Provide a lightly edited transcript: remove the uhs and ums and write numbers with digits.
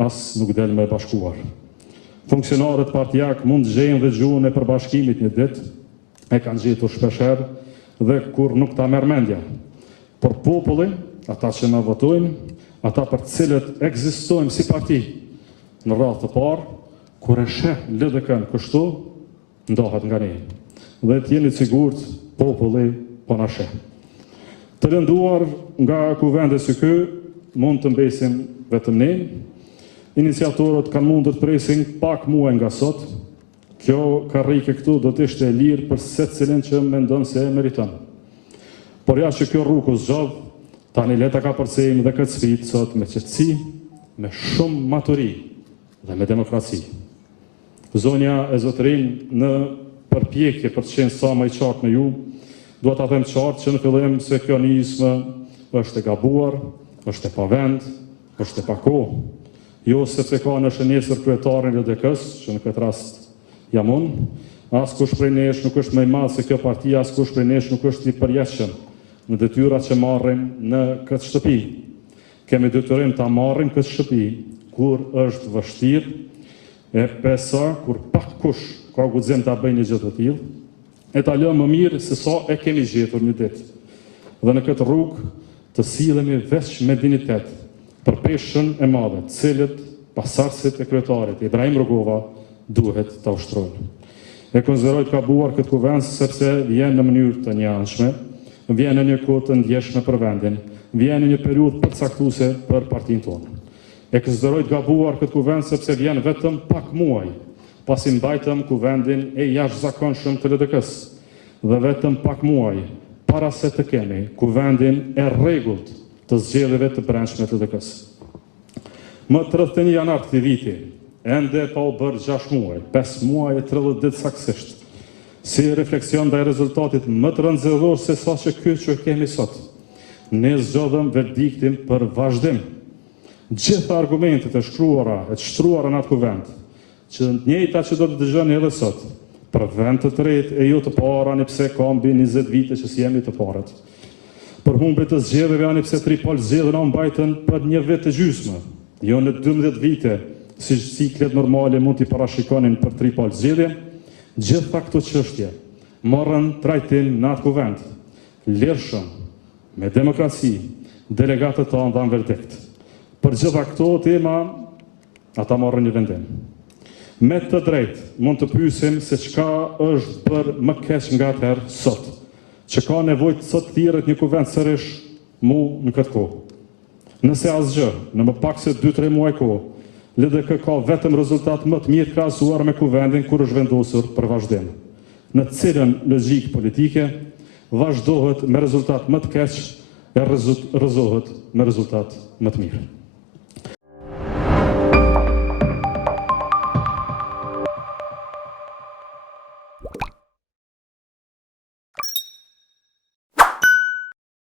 as nuk del me bashkuar. Funksionarët partijak mund gjejnë dhe gjuhën e përbashkimit një ditë, e kanë gjetur shpesher dhe kur nuk ta merr mendja. Por populli, ata që na votojnë, ata për cilët ekzistojmë si parti, në radhë të parë, kur e sheh LDK-n kështu, ndohet nga ne. Dhe t'jeni sigurt, populli po na sheh. Të lënduar nga kuvendi si ky, mund të mbesim vetëm ne. Iniciatorët kanë mundur të presin pak muaj nga sot. Kjo karrike këtu do të ishte e lirë për secilin që mendon se e meriton. Por ja që kjo rrugë u zgjodh, tani le ta kapërcejmë dhe këtë sfidë sot me qetësi, me shumë maturi dhe me demokraci. Zonja e Zotërin në përpjekje për të qenë sa më i qartë me ju, dua ta them qartë që në fillim se kjo nismë është e gabuar, është e pavend, është e pa kohë. Jo sepse ka në shënjesër kryetarin e LDK-s, që në këtë rast jam unë, askush prej nesh nuk është më i madh se kjo parti, askush prej nesh nuk është i përjetshëm në detyrat që marrim në këtë shtëpi. Kemi detyrim ta marrim këtë shtëpi kur është vështirë, e pesa kur pak kush ka guxim ta bëjë një gjë të tillë, e ta lëmë më mirë se sa e kemi gjetur një ditë. Dhe në këtë rrugë të sillemi veç me dinitet për peshën e madhe, të cilët pasardhësit e kryetarit Ibrahim Rugova duhet ta ushtrojnë. E konsideroj të gabuar këtë kuvend sepse vjen në mënyrë të njëanshme, vjen në një kohë të ndjeshme për vendin, vjen në një periudhë përcaktuese për partinë tonë. E konsideroj të gabuar këtë kuvend sepse vjen vetëm pak muaj pasi mbajtëm kuvendin e jashtëzakonshëm të LDK-s dhe vetëm pak muaj para se të kemi kuvendin e rregullt të zgjedhjeve të brendshme të LDK-s. Më 31 janar këtij viti, ende pa u bërë 6 muaj, 5 muaj e 30 ditë saktësisht, si refleksion ndaj rezultatit më të rëndësishëm se sa që ky që kemi sot. Ne zgjodhëm verdiktin për vazhdim. Gjitha argumentet e shkruara, e shtruara në atë kuvend, që njëjta që do të dëgjoni edhe sot, për vend të tretë e jo të para, ani pse ka mbi 20 vite që si jemi të parët. Për humbjet të zgjedhjeve, ani pse Tripol zgjedhën na mbajtën për 1 vit e gjysmë, jo në 12 vite, si ciklet normale mund t'i parashikonin për Tripol zgjedhje. Gjitha këto çështje morën trajtim në atë kuvend, lirshëm, me demokraci, delegatët tanë dhanë verdikt. Për gjitha këto tema, ata morën një vendim. Me të drejtë, mund të pyesim se çka është bërë më keq nga atëherë sot, që ka nevojë sot thirret një kuvend sërish mu në këtë kohë. Nëse asgjë, në më pak se 2-3 muaj kohë, LDK ka vetëm rezultat më të mirë krahasuar me kuvendin kur është vendosur për vazhdim, në cilën logjikë politike vazhdohet me rezultat më të keq e rrezohet me rezultat më të mirë.